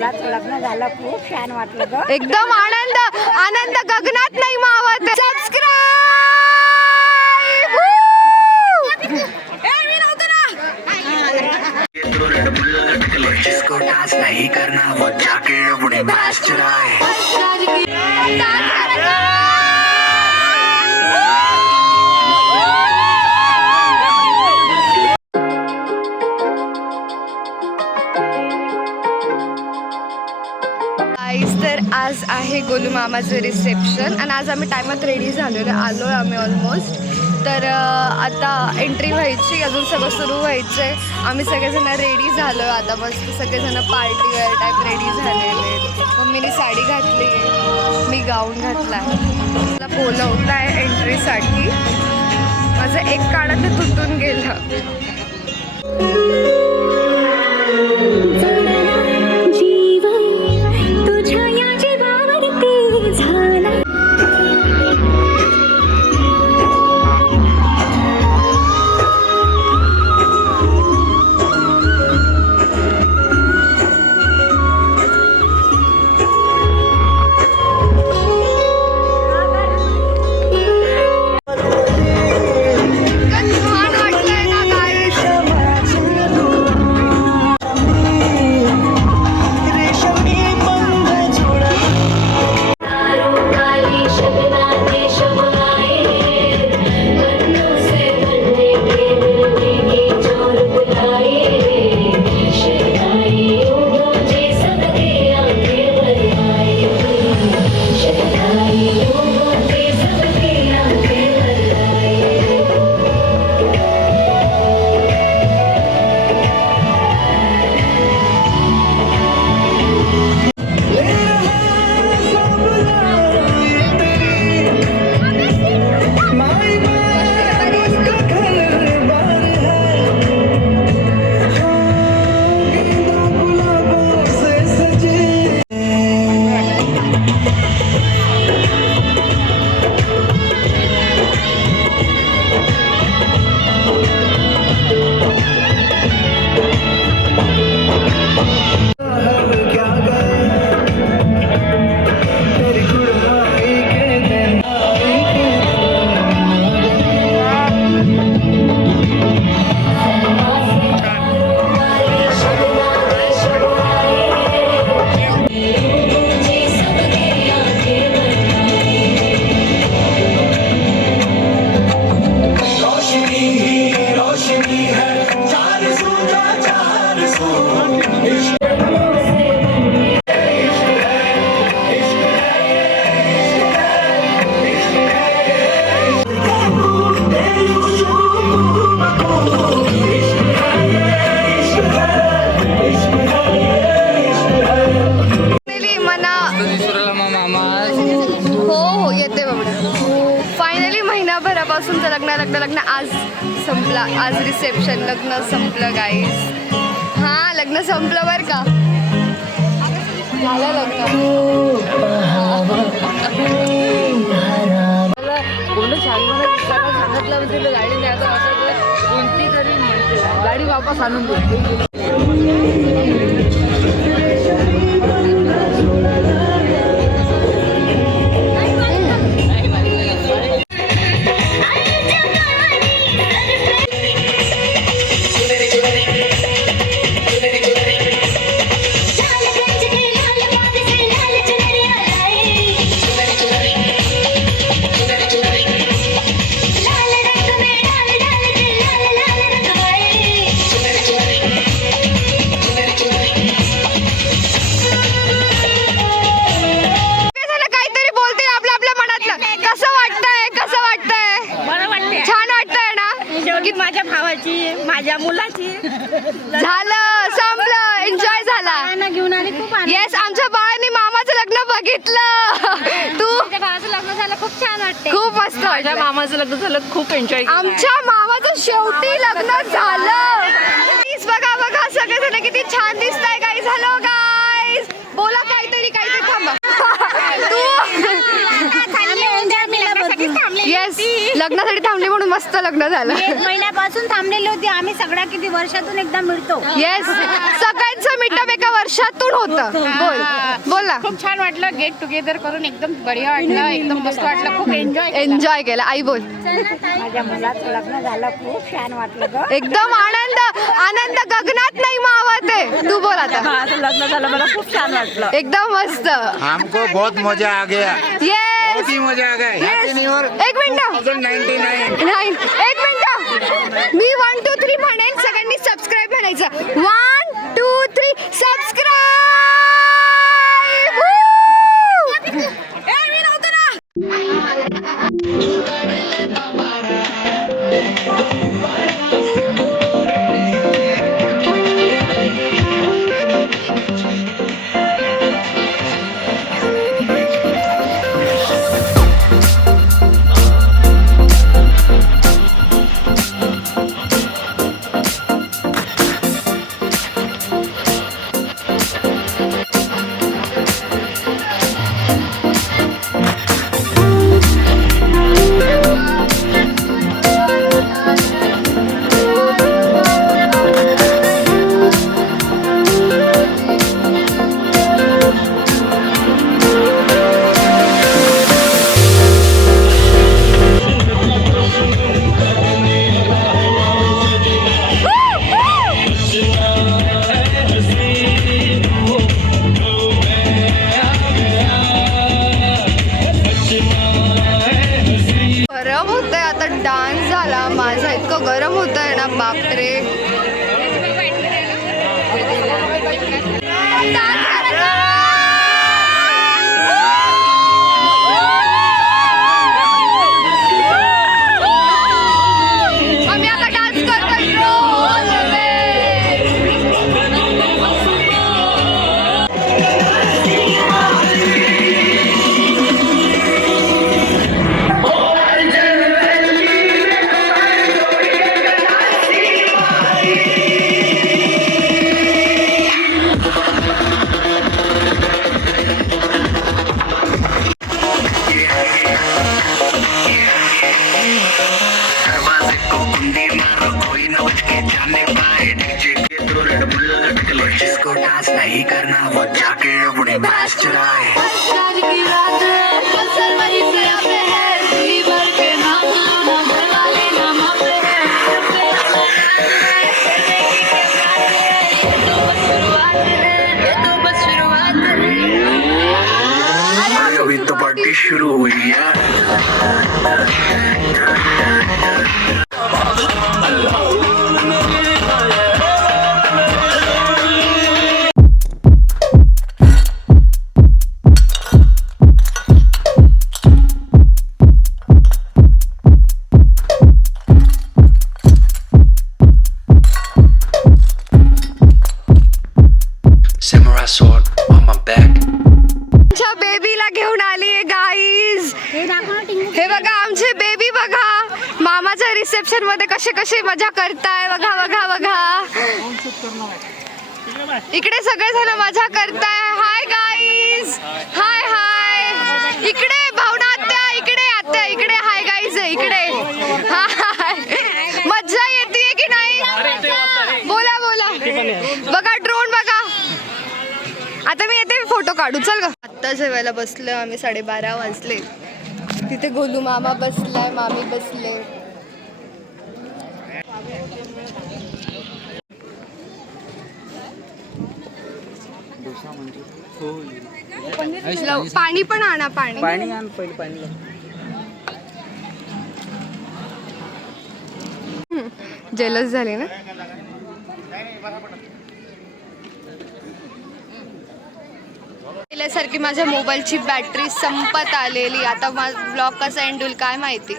मुलाचं लग्न झालं, खूप छान वाटलं ग. एकदम आनंद आनंद गगनात नाही मावत. जिसको डांस नहीं करना वो जाके अपने मैच चुराए. तर आज आहे गोलू मामाचं रिसेप्शन आणि आज आम्ही टायमात रेडी झालेलो आलो आहे आम्ही ऑलमोस्ट. तर आता एंट्री व्हायची, अजून सगळं सुरू व्हायचं आहे. आम्ही सगळेजण रेडी झालो आहे आता, मस्त सगळेजण पार्टी वेअर टाईप रेडी झालेले. मम्मीने साडी घातली, मी गाऊन घातला आहे. मला बोलवत आहे एंट्रीसाठी. माझं एक काढत ते तुटून गेलं. फायनली महिनाभरापासूनचं लग्न आज संपला. आज रिसेप्शन, लग्न संपलं गाईज. हां, लग्न संपलं बरं का. झालं लग्न. सांगितलं म्हणजे गाडी नाही, आता असं कोणती तरी म्हणते गाडी वापस आणून देते. माझ्या भावाची, माझ्या मुलाची झालं, संपलं, एन्जॉय झाला. घेऊन आले खूप. येस, आमच्या बाळाने मामाचं लग्न बघितलं. तू? माझ्या भावाचं लग्न झालं, खूप छान वाटते. खूप मस्त. माझ्या मामाचं लग्न झालं, खूप एन्जॉय. आमच्या मामाचं शेवटी लग्न झालं. प्लीज बघा बघा सगळेजण किती छान दिसताय. काय झालं गाईज? बोला काहीतरी थांबा. तू? येस, लग्नासाठी थांबली म्हणून मस्त लग्न झालं. 1 महिन्यापासून थांबलेली होती आम्ही. सगळ्या किती वर्षातून एकदा मिळतो. येस, सगळ्यांचं मीटअप एका वर्षातून होतं. बोल ना. खूप छान वाटलं गेट टुगेदर करून. एकदम बढिया वाटलं, एकदम मस्त वाटलं. खूप एन्जॉय केलं. आई बोल. माझ्या मुलाचं लग्न झालं, खूप छान वाटलं ग. एकदम आनंद गगनात नाही मावत आहे. तू बोल आता. लग्न झालं मला खूप छान वाटलं. एकदम मस्त. हमको बहुत मजा आ गया. येस, बहुत ही मजा आ गया. Happy New Year एक मिनिट 2099. नाही, एक मिनिट. मी 1 2 3 म्हणेन, सगळ्यांनी सबस्क्राईब म्हणायचं. 1 2 3 सबस्क्राईब. मी नव्हतं ना. गरम होतंय आता. डान्स झाला माझा, इतकं गरम होतंय ना, बापरे. आम्ही आता डान्स करतोय. दरवाजे को कुंडी मारो, कोई न बच के जाने पाए. डीजे के तो रेड बुल लटक ले. जिसको डांस नहीं करना वो जाके अपनी भैंस चराए. अभी तो पार्टी शुरू हुई है. Samurai sword on my back. आमच्या बेबीला घेऊन आली आहे गाईज. हे बघा आमचे बेबी. बघा मामाच्या रिसेप्शन मध्ये कसे कसे मजा करताय. बघा बघा बघा, इकडे सगळे जण मजा करताय. हाय गाईज, हाय हाय. इकडे भावना आत्या, इकडे आत्या, इकडे हाय गाईज आहे इकडे. हाय, मजा येते की नाही? बोला बोला. बघा ड्रोन बघा. आता मी येते फोटो काढू. चल ग. आत्ता जेवायला बसलो आम्ही. 12:30 वाजले. तिथे गोलू मामा बसलाय, मामी बसले. पाणी पण आणा. पाणी आण पहिले पाणी. जेलस झाली ना. पहिल्यासारखी माझ्या मोबाईलची बॅटरी संपत आलेली. आता माझा ब्लॉग कसा एंड होईल काय माहिती.